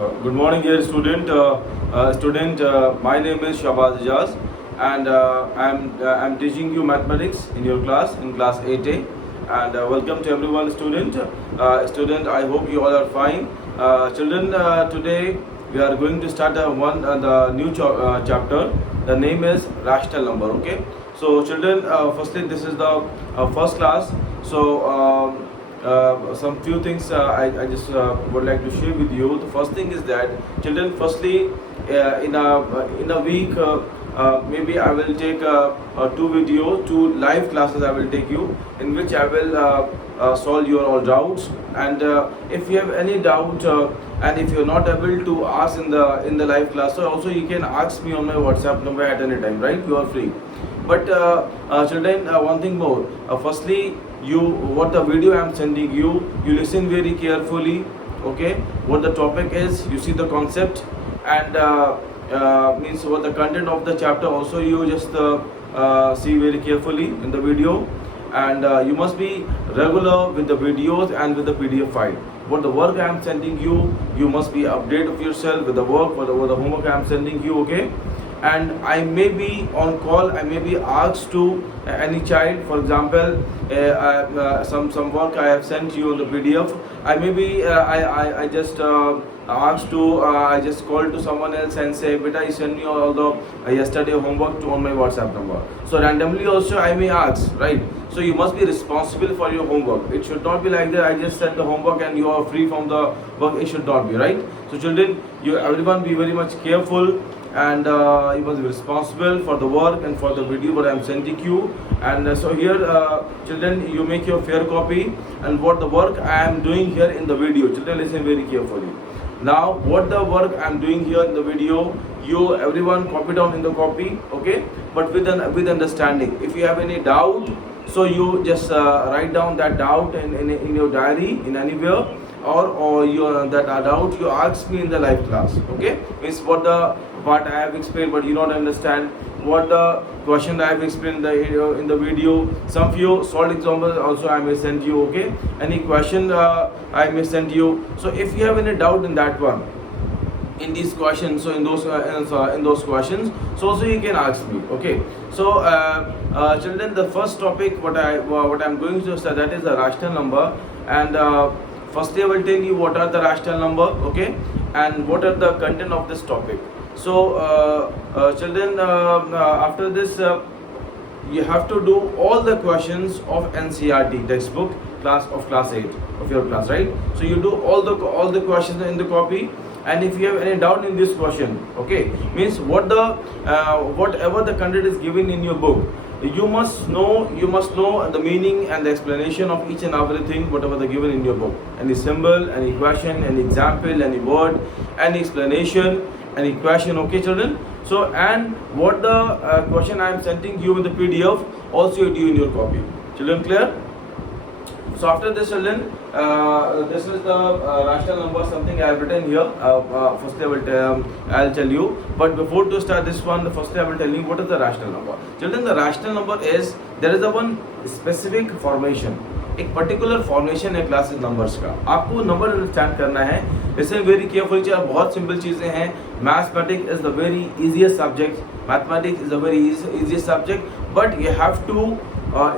Good morning, dear student. My name is Shabaz Ijaz, and I'm teaching you mathematics in your class, in class 8A. And welcome to everyone, student. I hope you all are fine. Children, today we are going to start the new chapter. The name is rational number. Okay. So, children, firstly, this is the first class. So. Some few things I just would like to share with you. The first thing is that children, firstly, in a week, maybe I will take two live classes. I will take you, in which I will solve your all doubts. And if you have any doubt, and if you're not able to ask in the live class, so also you can ask me on my WhatsApp number at any time. Right? You are free. But children, one thing more. Firstly, what the video I am sending you listen very carefully. Okay, what the topic is, you see the concept, and means what the content of the chapter also you just see very carefully in the video. And you must be regular with the videos and with the PDF file. What the work I am sending you must be update of yourself with the work, what the homework I am sending you. Okay, and I may be on call, I may be asked to any child. For example, some work I have sent you on the PDF, I may be I just asked to I just call to someone else and say, beta, you send me all the yesterday homework to on my WhatsApp number. So randomly also I may ask, right? So you must be responsible for your homework. It should not be like that I just send the homework and you are free from the work. It should not be, right? So children, everyone be very much careful, and you must be responsible for the work and for the video what I am sending you. And so here, children, you make your fair copy, and what the work I am doing here in the video, children, listen very carefully. Now, what the work I am doing here in the video, you everyone copy down in the copy, okay? But with understanding. If you have any doubt, so you just write down that doubt in your diary, in anywhere, or that doubt you ask me in the live class. Okay, means what the part I have explained, but you don't understand what the question I have explained in the video. Some few solved examples also I may send you. Okay, any question I may send you. So if you have any doubt in that one, in these questions, so in those questions, so also you can ask me. Okay, so children, the first topic what I'm going to start, that is the rational number. And firstly I will tell you what are the rational number, okay, and what are the content of this topic. So children, after this you have to do all the questions of NCERT textbook class 8 of your class, right? So you do all the questions in the copy. And if you have any doubt in this question, okay, means whatever the content is given in your book, you must know the meaning and the explanation of each and everything whatever they given in your book. Any symbol, any question, any example, any word, any explanation, any question. Okay, children. So, and what the question I am sending you in the PDF, also you do in your copy. Children, clear? So after this, children, this is the rational number, something I have written here. Firstly, I'll tell you. But before to start this one, firstly I will tell you what is the rational number. Children, the rational number is, there is a one specific formation. एक particular formation है classes numbers का. आपको number understand करना है. Listen very carefully. बहुत simple चीज़ें हैं. Mathematics is the very easiest subject. Mathematics is the very easiest subject, but you have to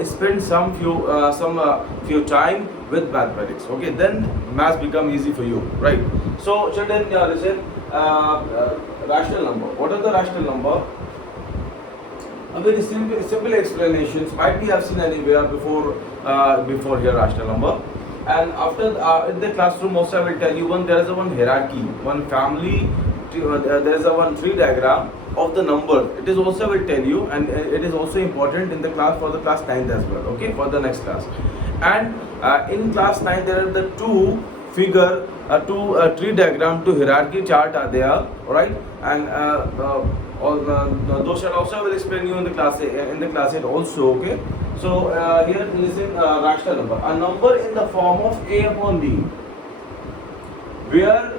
spend some few time with mathematics. Okay, then maths become easy for you, right? So children, listen, rational number. What is the rational number? A very simple explanations might be have seen anywhere before here rational number. And after in the classroom also I will tell you there is one hierarchy, one family. There is one tree diagram of the number. It is also I will tell you, and it is also important in the class for the class 9th as well. Okay, for the next class. And in class 9 there are the two tree diagram, two hierarchy chart are there, right? And those shall also I will explain you in the class 8 also. Okay, so here listen, rational number, a number in the form of a upon b, where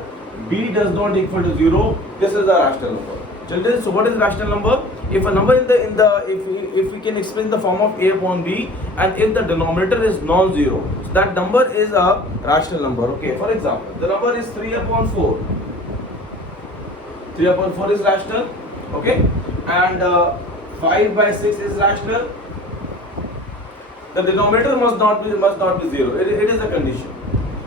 b does not equal to 0. This is the rational number. Children, so what is rational number? If a number if we can explain the form of a upon b, and if the denominator is non-zero, so that number is a rational number. Okay, for example, the number is 3 upon 4. 3 upon 4 is rational, okay, and 5 by 6 is rational. The denominator must not be 0. It is a condition.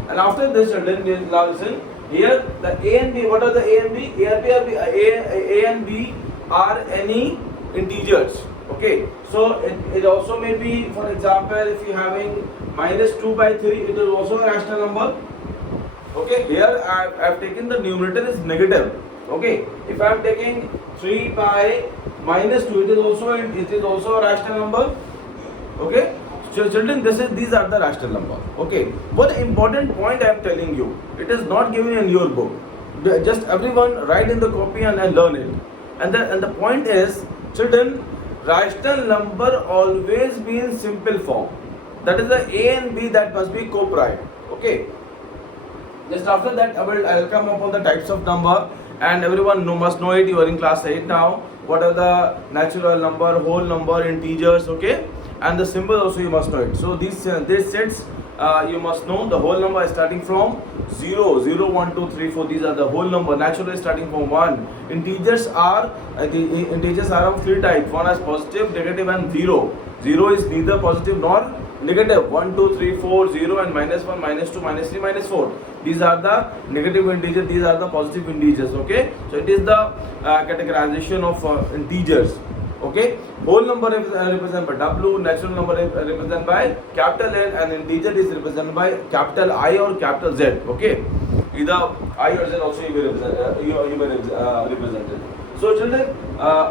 And after this, children, now listen. Here the A and B. What are the A and B? A and B are any integers. Okay. So it also may be, for example, if you having -2 by 3, it is also a rational number. Okay. Here I have taken the numerator is negative. Okay. If I am taking 3 by -2, it is also a rational number. Okay. So children, these are the rational numbers. Okay. One important point I am telling you, it is not given in your book. Just everyone write in the copy and learn it. And the point is, children, rational number always be in simple form. That is the A and B that must be co-prime. Okay. Just after that, I will come upon the types of number, and everyone must know it. You are in class 8 now. What are the natural number, whole number, integers? Okay. And the symbol also you must know it. So these sets you must know. The whole number is starting from 0, 0, 1, 2, 3, 4. These are the whole number. Natural is starting from 1. Integers are of three types. One is positive, negative, and 0. 0 is neither positive nor negative. 1, 2, 3, 4, 0, and -1, -2, -3, -4. These are the negative integers. These are the positive integers. Okay. So it is the categorization of integers. Okay, whole number is represented by W, natural number is represented by capital N, and integer is represented by capital I or capital Z. Okay, either I or Z also you may represent it. So children,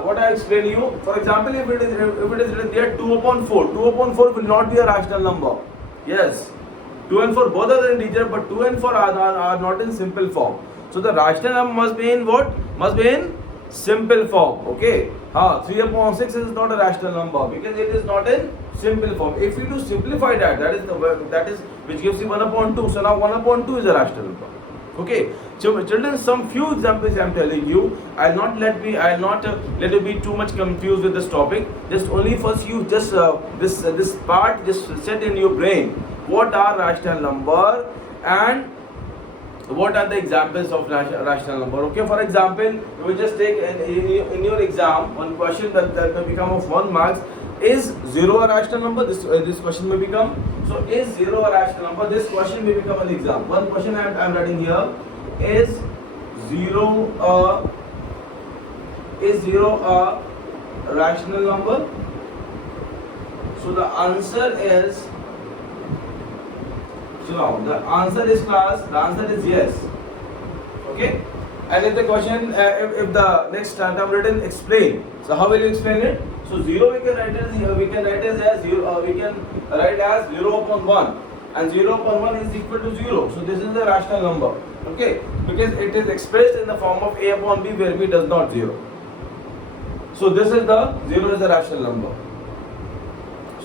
what I explain you, for example, if it is written there 2 upon 4, 2 upon 4 will not be a rational number. Yes, 2 and 4 both are the integer, but 2 and 4 are not in simple form. So the rational number must be in what? Must be in simple form. Okay. 3 upon 6 is not a rational number because it is not in simple form. If you do simplify that is which gives you 1 upon 2. So now 1 upon 2 is a rational number. Okay. So children, some few examples I am telling you. I'll not let you be too much confused with this topic. Just only first you just this part just set in your brain. What are rational number and what are the examples of rational number? Okay, for example, you will just take in your exam one question that may become of 1 marks. Is 0 a rational number? This question may become. So is 0 a rational number? This question may become an exam. One question I am writing here. Is 0 a rational number? So the answer is. So now the answer is class. The answer is yes. Okay. And if the question, if the next term written explain. So how will you explain it? So 0 we can write as 0. We can write as 0 upon 1, and 0 upon 1 is equal to 0. So this is the rational number. Okay. Because it is expressed in the form of A upon B, where B does not 0. So this is the 0 is the rational number.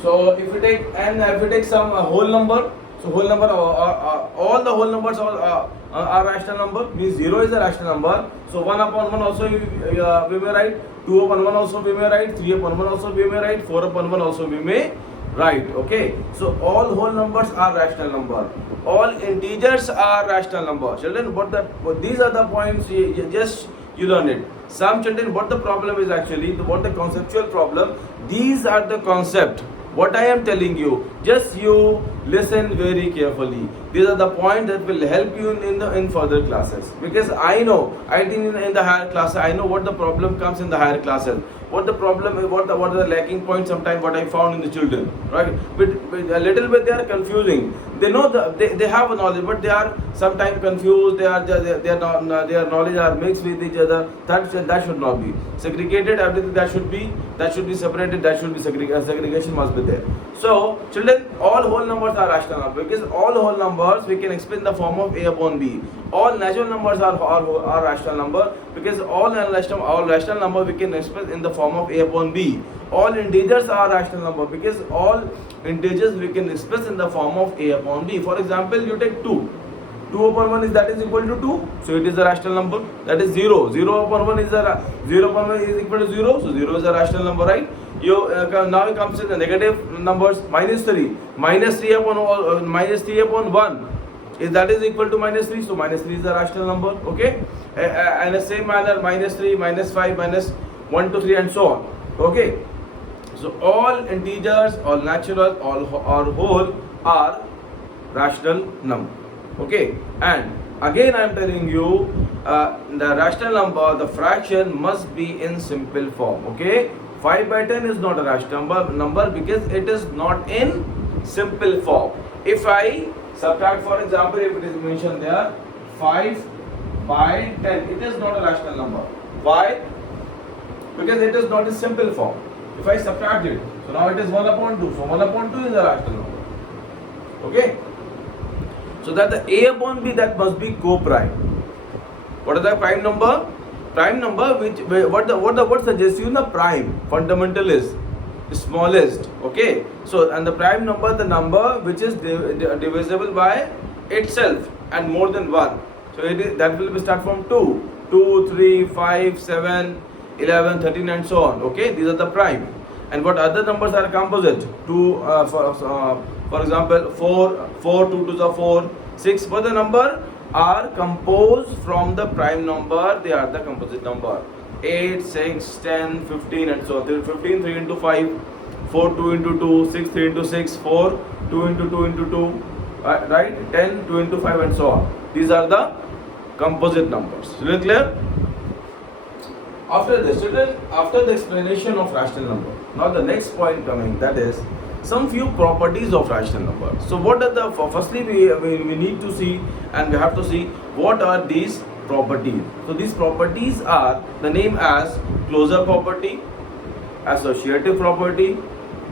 So if we take some whole number. So whole number, all the whole numbers are rational number. Means 0 is a rational number. So 1 upon 1 also we may write. 2 upon 1 also we may write. 3 upon 1 also we may write. 4 upon 1 also we may write. Okay. So all whole numbers are rational number. All integers are rational number. Children, these are the points. You learn it. Some children, what the problem is actually, what the conceptual problem. These are the concept. What I am telling you, just you listen very carefully. These are the points that will help you in further classes. Because I know, I think in the higher classes, I know what the problem comes in the higher classes. What the problem is, what are the lacking points sometimes what I found in the children. Right? With a little bit they are confusing. They know they have a knowledge, but they are sometimes confused. Their knowledge are mixed with each other. That should not be segregated. Everything that should be separated. That should be segregation must be there. So children, all whole numbers are rational numbers, because all whole numbers we can explain the form of A upon B. All natural numbers are rational number, because all rational number we can express in the form of A upon B. All integers are rational number, because all integers we can express in the form of A upon B. For example, you take 2. 2 upon 1 is equal to 2, so it is a rational number. That is 0. 0 upon 1 is equal to 0, so 0 is a rational number, right? Now it comes to the negative numbers. -3 upon 1 If that is equal to minus 3, so minus 3 is a rational number. Okay, and the same manner minus 3, minus 5, minus 1, 2, 3, and so on. Okay, so all integers, all natural, all or whole are rational number. Okay, and again I am telling you the rational number, the fraction must be in simple form. Okay, 5 by 10 is not a rational number because it is not in simple form. If I subtract, for example, if it is mentioned there 5 by 10, it is not a rational number. Why? Because it is not in simple form. If I subtract it, so now it is 1 upon 2. So 1 upon 2 is a rational number. Okay. So that the A upon B, that must be co-prime. What is the prime number? Prime number which what suggests you the prime fundamental is smallest. Okay. So and the prime number, the number which is divisible by itself and more than 1. So it is, that will be start from 2, 3, 5, 7, 11, 13 and so on. Okay, these are the prime. And what other numbers are composite? 2 for example 4, 2 to the 4, 6. But the number are composed from the prime number, they are the composite number. 8, 6, 10, 15 and so on. 15, 3 into 5, 4, 2 into 2, 6, 3 into 6, 4, 2 into 2 into 2, right? 10, 2 into 5 and so on. These are the composite numbers. Is it clear? After this, after the explanation of rational number, now the next point coming, that is some few properties of rational number. So what are the, firstly we need to see, and we have to see what are these properties. So these properties are the name as closure property, associative property,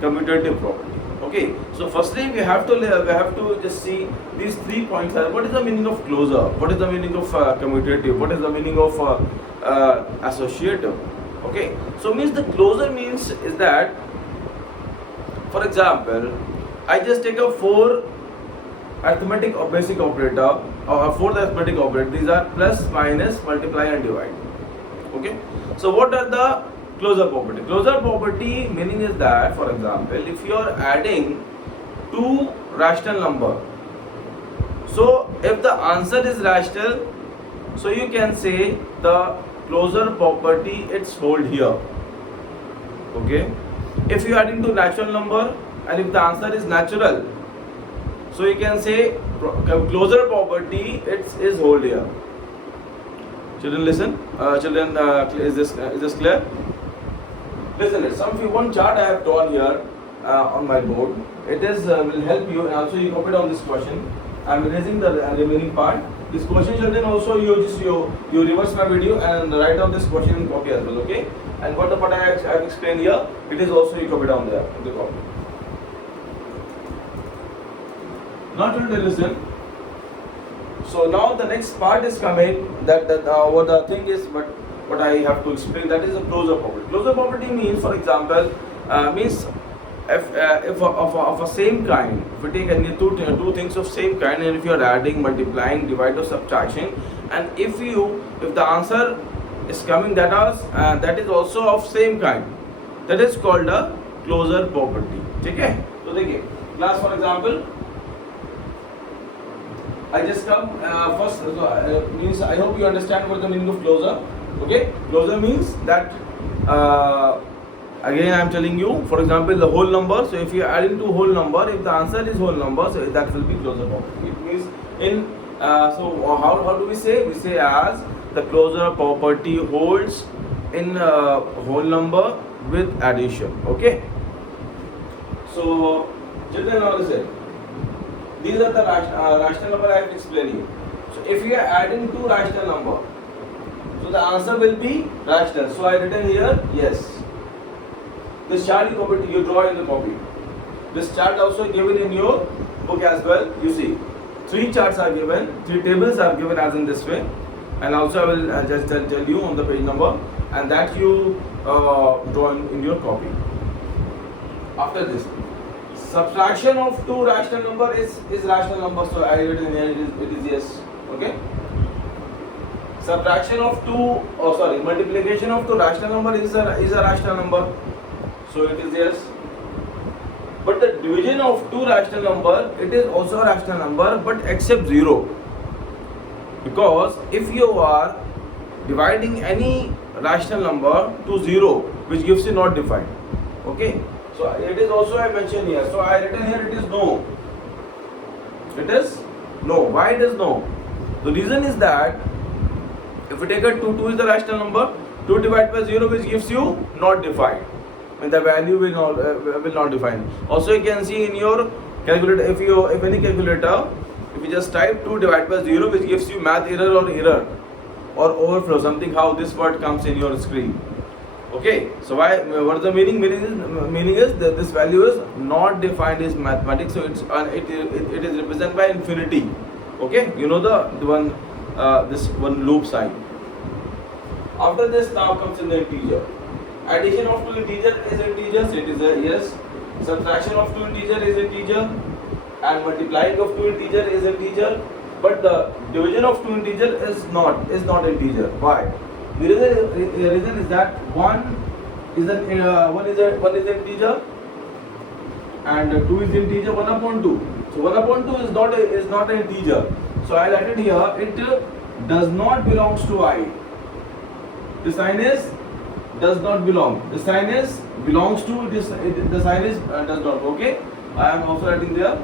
commutative property. Okay, so firstly we have to just see these 3 points. What is the meaning of closure? What is the meaning of commutative? What is the meaning of associative? Okay, so means the closure means is that, for example, I just take a 4 arithmetic or basic operator or 4th arithmetic operator. These are plus, minus, multiply and divide. Okay, so what are the closure property? Closure property meaning is that, for example, if you are adding 2 rational number, so if the answer is rational, so you can say the closure property it's hold here. Okay, if you add into natural number and if the answer is natural, so you can say closure property is hold here. Children listen. Children, is this clear? Listen, one chart I have drawn here on my board. It is will help you, and also you copy down this question. I am erasing the remaining part. This question, children, also you reverse my video and write down this question and copy as well. Okay. And what I have explained here, it is also you copy down there in the copy. Now children, listen. So now the next part is coming. That what the thing is, but what I have to explain, that is a closure property. Closure property means, for example, means if of a same kind, if we take any two things of same kind, and if you are adding, multiplying, divide or subtraction, and if the answer is coming that is also of same kind, that is called a closure property. Okay? So देखिए, class for example, I just come first, means I hope you understand what the meaning of closure. Okay, closure means that again I am telling you, for example, the whole number. So if you add into whole number, if the answer is whole number, so that will be closure property. It means in so how do we say? We say as the closure property holds in whole number with addition. Okay. So children, now listen. These are the rational number I am explaining. So if you are adding 2 rational number, so the answer will be rational. So I written here yes. This chart you draw in the copy. This chart also given in your book as well. You see, 3 charts are given, 3 tables are given as in this way, and also I will just tell you on the page number, and that you draw in your copy. After this, subtraction of 2 rational number is rational number. So I written here it is yes. Okay. Subtraction of multiplication of 2 rational number is a rational number. So it is yes. But the division of two rational number, it is also a rational number, but except 0. Because if you are dividing any rational number to 0, which gives you not defined, okay, so it is also I mentioned here. So I written here, it is no. It is no. Why it is no? The reason is that if you take a 2, 2 is the rational number, 2 divided by 0, which gives you not defined, and the value will not define. Also you can see in your calculator, if any calculator, if you just type 2 divided by 0, which gives you math error or overflow, something, how this word comes in your screen. Okay, so what is the meaning? Meaning is that this value is not defined is mathematics, so it is represented by infinity. Okay, you know the one this one loop sign. After this now comes in the integer. Addition of two integers is integers, it is a yes. Subtraction of two integers is integer, and multiplying of two integers is integer. But the division of two integers is not integer. Why? The reason is that one is an integer and 2 is integer. 1 upon 2. So 1 upon 2 is not an integer. So I write it here. It does not belongs to I. The sign is does not belong. The sign is belongs to. The sign is does not. Okay. I am also writing there.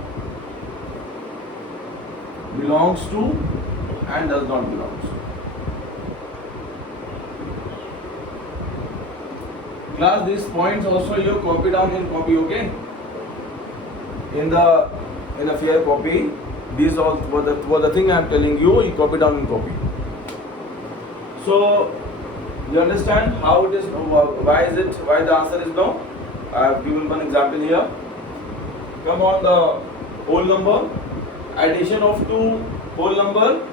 Belongs to and does not belongs. Class, these points also you copy down in copy, okay? In a fair copy, these all were the thing I am telling you. You copy down in copy. So you understand how it is? Why the answer is no? I have given one example here. Come on, the whole number. Addition of two whole number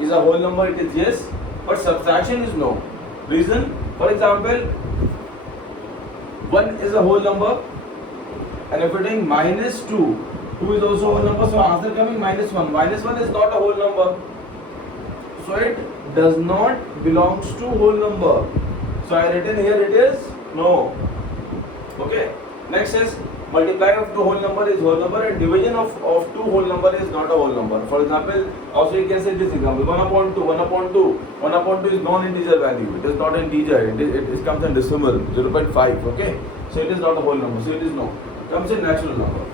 is a whole number. It is yes, but subtraction is no. Reason? For example, 1 is a whole number, and if we are doing minus 2, 2 is also a whole number, so answer coming minus 1. Minus 1 is not a whole number, so it does not belongs to whole number. So I written here it is no. Okay. Next is multiply of two whole number is whole number, and division of two whole number is not a whole number. For example, also you can say this example: 1 upon 2, 1 upon 2. 1 upon 2 is non-integer value. It is not an integer. It comes in decimal 0.5. Okay, so it is not a whole number. So it is no. Comes in natural number.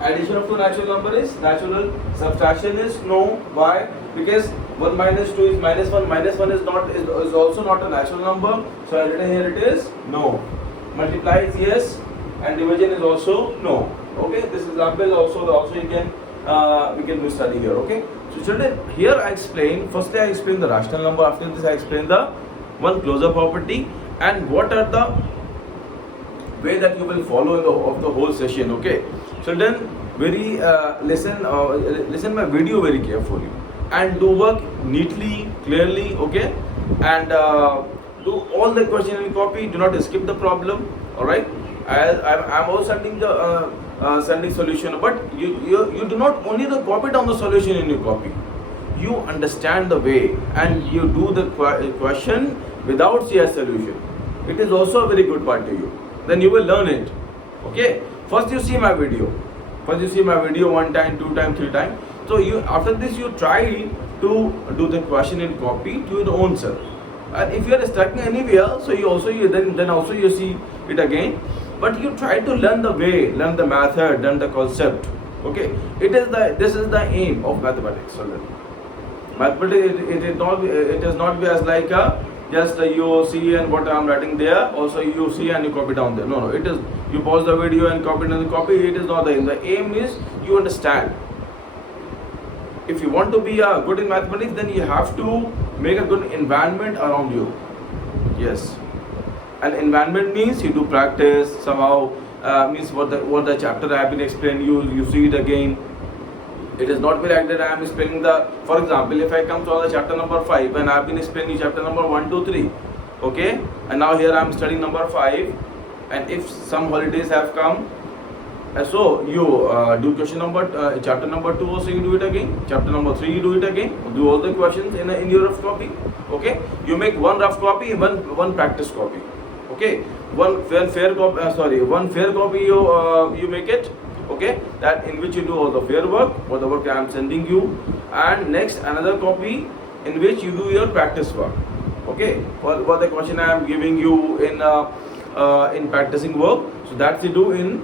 Addition of two natural number is natural. Subtraction is no. Why? Because 1 minus 2 is minus 1. Minus 1 is also not a natural number. So I written here it is no. Multiply is yes, and division is also no. Okay, this example also you can we can do study here. Okay, so children, here I explain. Firstly, I explain the rational number. After this, I explain the one closure property and what are the way that you will follow of the whole session. Okay, children, very listen my video very carefully and do work neatly, clearly. Okay, and do all the question in copy. Do not skip the problem. All right. I'm also sending the sending solution, but you do not only the copy down the solution in your copy. You understand the way and you do the question without see a solution. It is also a very good part to you. Then you will learn it. Okay. First you see my video. One time, 2 times, 3 times. So after this you try to do the question in copy to your own self. And if you are stuck anywhere, so then also you see it again. But you try to learn the way, learn the method, learn the concept. Okay, this is the aim of mathematics. Mathematics, it is not be as like just you see and what I am writing there. Also you see and you copy down there. No, it is you pause the video and copy down the copy. It is not the aim. The aim is you understand. If you want to be good in mathematics, then you have to make a good environment around you. Yes. And environment means you do practice somehow, means what the chapter I have been explaining, you see it again. It is not be like that I am explaining for example, if I come to the chapter number 5 and I have been explaining chapter number 1, 2, 3, okay, and now here I am studying number 5, and if some holidays have come, so you do question number chapter number 2 also you do it again, chapter number 3 you do it again, do all the questions in your rough copy. Okay, you make one rough copy, one practice copy. Okay, one fair copy you make it, okay, that in which you do all the fair work or the work I am sending you, and next another copy in which you do your practice work, okay, for the question I am giving you in practicing work, so that you do in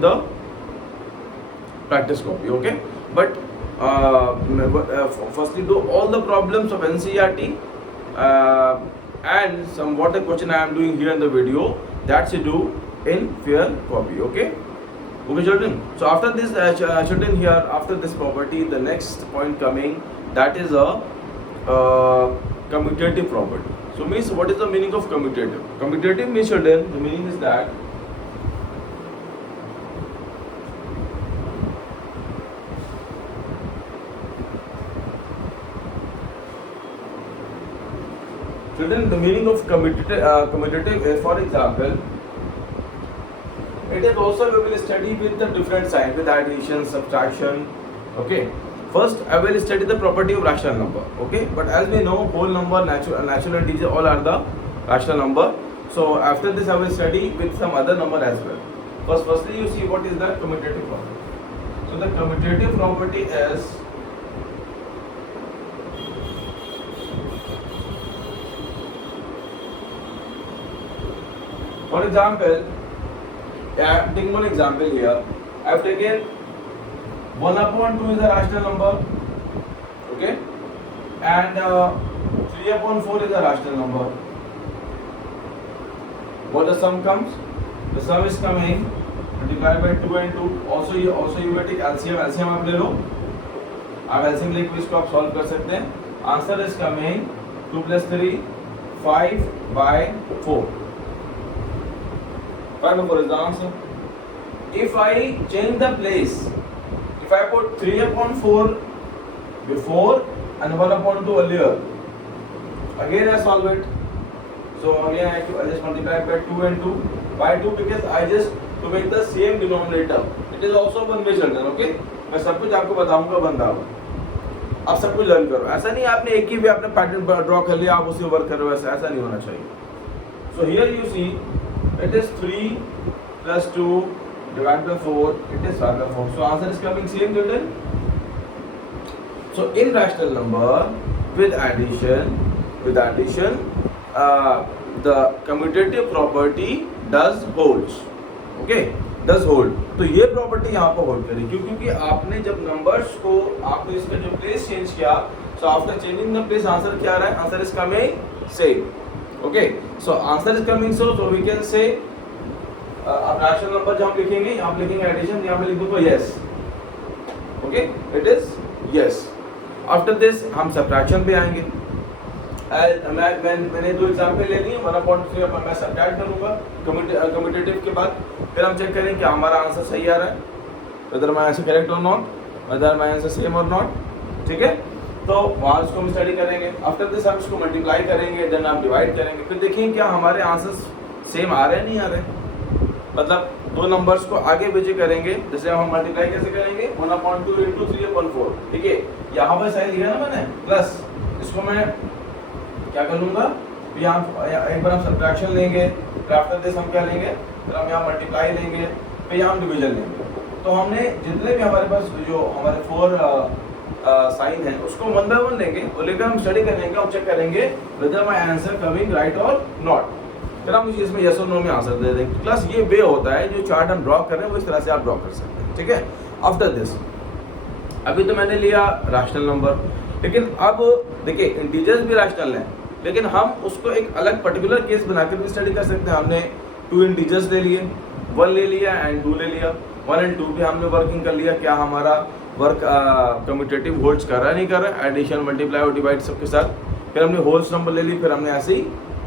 the practice copy, okay. But firstly do all the problems of NCERT and somewhat the question I am doing here in the video, that's you do in fair copy, okay. Okay children, so after this children, here after this property, the next point coming, that is a commutative property. So means, what is the meaning of commutative? Commutative means, children, the meaning is that children, the meaning of commutative is, for example, it is also we will study with the different sign, with addition, subtraction, okay. First I will study the property of rational number, okay. But as we know, whole number, natural integer, all are the rational number. So after this I will study with some other number as well. Firstly you see what is the commutative property. So the commutative property is, for example, I am taking one example here. I have taken 1/2 is a rational number, okay, and 3/4 is a rational number. What the sum comes? The sum is coming multiplied by 2 and 2. Also you will take LCM आप ले लो. आप LCM लेके इसको आप solve कर सकते हैं. Answer is coming 2 plus 3 5/4. 5/4 is the answer. If I change the place, if I put 3/4 before and 1/2 earlier, again I solve it. So again I just multiply by 2 and 2 by 2, because I just to make the same denominator. It is also one way children, okay. मैं सब कुछ आपको बताऊंगा बंदा, आप सब कुछ learn करो. ऐसा नहीं आपने एक ही भी आपने पैटर्न ड्रॉ कर लिया, आप उसी वर्क करो, ऐसा नहीं होना चाहिए. So here you see, it is 3 plus 2 divided by 4, it is 5/4. So answer is coming same children. So in rational number with addition, the commutative property does holds, okay, does hold. तो ये property यहाँ पर hold करेगी, क्योंकि आपने जब numbers को आपने इसका जो प्लेस चेंज किया, so after changing the place answer क्या आ रहा है? Answer is coming same, okay. So answer is coming so we can say अब रैशनल नंबर जब हम लिखेंगे, यहाँ पे लिखेंगे एडिशन, यहाँ पे लिख दूंगा yes, okay, it is yes. After this हम सब्ट्रैक्शन पे आएंगे. मैंने दो एग्जांपल ले लिए. 1/3 मैं सब्ट्रैक्ट करूंगा कम्यूटेटिव के बाद, फिर हम चेक करें कि हमारा आंसर सही आ रहा है, वेदर माय आंसर करेक्ट और not, whether my answer same और नॉट, ठीक है. तो वहाँ इसको हम स्टडी करेंगे. आफ्टर दिस हम इसको मल्टीप्लाई करेंगे, देन हम डिवाइड करेंगे, फिर देखेंगे क्या हमारे आंसर्स सेम आ रहे हैं नहीं आ रहे हैं. मतलब दो नंबर्स को आगे पीछे करेंगे. जैसे हम मल्टीप्लाई कैसे करेंगे? 1/2 into 3/4, ठीक है. यहाँ पर सही लिखा ना मैंने प्लस, इसको मैं क्या कर लूँगा, यहाँ एक बार हम सब्ट्रैक्शन लेंगे, फिर आफ्टर दिस हम क्या लेंगे, फिर हम यहाँ मल्टीप्लाई लेंगे, फिर यहाँ हम डिवीजन लेंगे. तो हमने जितने भी हमारे पास जो हमारे 4 साइन है उसको 1 by 1 लेंगे और लेकर हम स्टडी करेंगे और चेक करेंगे whether my answer coming right or not. फिर हम इसमें यस और नो में आंसर दे देंगे. प्लस ये वे होता है जो चार्ट हम ड्रॉ कर रहे हैं वो इस तरह से आप ड्रॉ कर सकते हैं, ठीक है. आफ्टर दिस अभी तो मैंने लिया रैशनल नंबर, लेकिन अब देखिए इंटीजर्स भी रैशनल हैं, लेकिन हम उसको एक अलग पर्टिकुलर केस बनाकर भी स्टडी कर सकते हैं. हमने 2 इंटीजर्स ले लिए, 1 ले लिया एंड 2 ले लिया. 1 and 2 भी हमने वर्किंग कर लिया, क्या हमारा वर्क कम्यूटेटिव होल्ड्स कर रहा है नहीं कर रहा है, एडिशन मल्टीप्लाई और डिवाइड सबके साथ. फिर हमने होल्स नंबर ले ली, फिर हमने ऐसे ही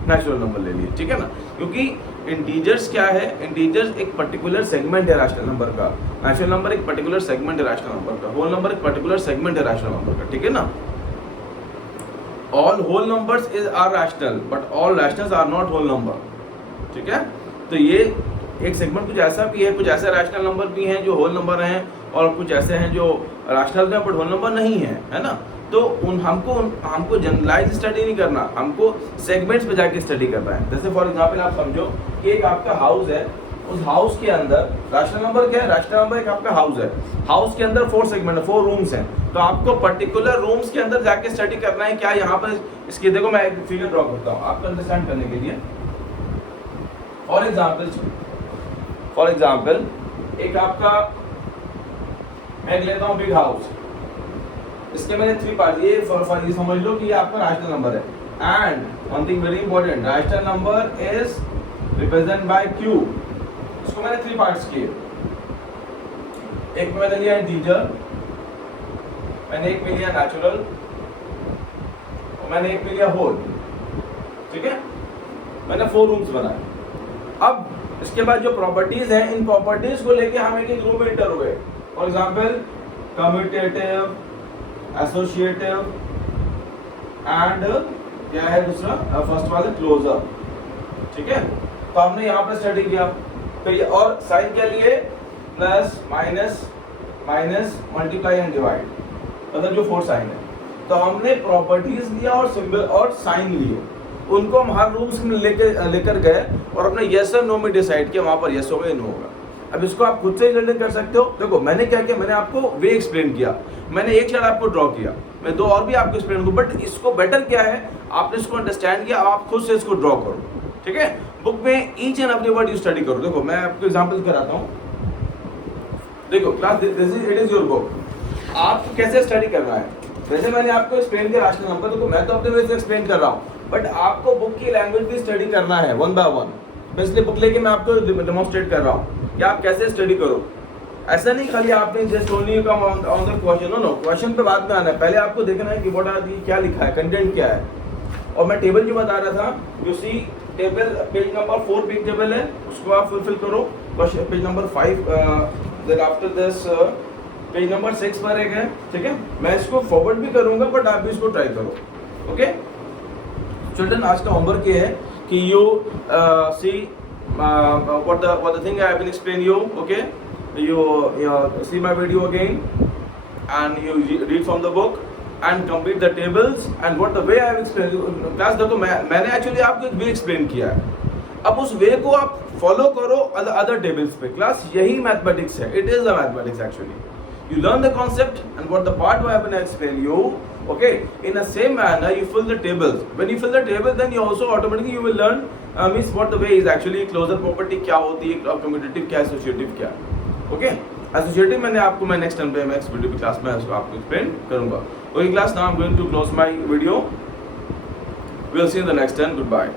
नेचुरल नंबर ले लिए, ठीक है ना. क्योंकि इंटीजर्स क्या है, इंटीजर्स एक पर्टिकुलर सेगमेंट है रैशनल नंबर का, नेचुरल नंबर एक पर्टिकुलर सेगमेंट है रैशनल नंबर का, होल नंबर एक पर्टिकुलर सेगमेंट है रैशनल नंबर का, ठीक है ना. All whole numbers is are rational but all rationals are not whole number, ठीक है. तो ये एक सेगमेंट कुछ ऐसा भी है, कुछ ऐसे रैशनल नंबर भी हैं जो होल नंबर हैं और कुछ ऐसे हैं जो रैशनल हैं बट होल नंबर नहीं है, है ना. तो हमको जनरलाइज स्टडी नहीं करना, हमको सेगमेंट्स पे जाके स्टडी करना है। जैसे फॉर एग्जांपल आप समझो कि एक आपका हाउस है, उस हाउस के अंदर राष्ट्र नंबर क्या है, राष्ट्र नंबर एक आपका हाउस है, हाउस के अंदर 4 सेगमेंट है, 4 रूम्स हैं, तो आपको पर्टिकुलर रूम्स के अंदर जाके स्टडी करना है। क्या यहाँ पर इसकी देखो मैं एक फिगर ड्रॉ करता हूँ आपको अंडरस्टैंड करने के लिए। फॉर एग्जाम्पल एक आपका मैं लेता हूँ बिग हाउस, इसके मैंने 3 पार्ट, ये समझ लो कि ये आपका राष्ट्र नंबर है। And one thing very important, राष्ट्र number is represent by Q. इसको मैंने 3 पार्ट्स किए, एक में मैंने लिया इंटीजर, मैंने एक में लिया नेचुरल और मैंने एक में लिया होल। ठीक है, मैंने 4 रूम्स बनाए। अब इसके बाद जो प्रॉपर्टीज हैं, इन प्रॉपर्टीज को लेके हम एक रूम में इंटर हुए। For example commutative, associative and क्या है दूसरा, फर्स्ट वाला क्लोजर। ठीक है, तो हमने यहाँ पर स्टडी किया। तो ये और साइन क्या लिए, plus minus minus multiply and divide, मतलब जो 4 साइन है। तो हमने प्रॉपर्टीज लिया और सिंबल और साइन लिए, उनको हम हर रूम्स में लेकर गए और अपने यस और नो में डिसाइड किया, वहाँ पर यस होगा या नो होगा। अब इसको आप खुद से ही लर्निंग कर सकते हो। देखो मैंने क्या किया, मैंने आपको वे एक्सप्लेन किया, मैंने एक साइड आपको ड्रॉ किया, मैं 2 और भी आपको एक्सप्लेन करूँ, बट इसको बेटर क्या है, आपने इसको अंडरस्टैंड किया, आप खुद से इसको ड्रॉ करो। ठीक है, बुक में each and every word you study करो। देखो मैं आपको एग्जांपल कराता हूँ, देखो class this is it is your book, आपको कैसे स्टडी करना है। वैसे मैंने आपको एक्सप्लेन किया राष्ट्र नंबर, देखो मैं तो अपने वे से एक्सप्लेन कर रहा हूँ, बट आपको बुक की लैंग्वेज भी स्टडी करना है 1 बाय 1। मैं इसलिए बुक लेके मैं आपको डेमोन्स्ट्रेट कर रहा हूँ कि आप कैसे स्टडी करो। ऐसा नहीं खाली आपने just only come on the question, no question पे बाद में आना है, पहले आपको देखना है कि व्हाट आर दी, क्या लिखा है, कंटेंट क्या है। और मैं टेबल जो बता रहा था, you see table page number 4 big table है, उसको आप फुलफिल करो। Page number 5 then after this page number 6 पर एक है। ठीक है, मैं इसको फॉरवर्ड भी करूंगा, बट आप भी इसको ट्राई करो। ओके चिल्ड्रन, आज का होमवर्क ये है कि you see what the thing I have been explain you. Okay, you see my video again and you read from the book and complete the tables and what the way I have explained. Class देखो मैंने actually आपको एक वे explain किया है, अब उस वे को आप फॉलो करो अदर टेबल्स पे। क्लास यही मैथमेटिक्स है, it is a mathematics actually. You learn the concept and what the part I have been explain you. Okay, in the same manner you fill the tables. When you fill the table, then you also automatically you will learn means what the way is actually closure property क्या होती है, commutative क्या, associative क्या। Okay, associative मैंने आपको मैं next time पे मैं next video क्लास में उसको आपको explain करूँगा। Okay class, now I'm going to close my video. We'll see you in the next time. Goodbye.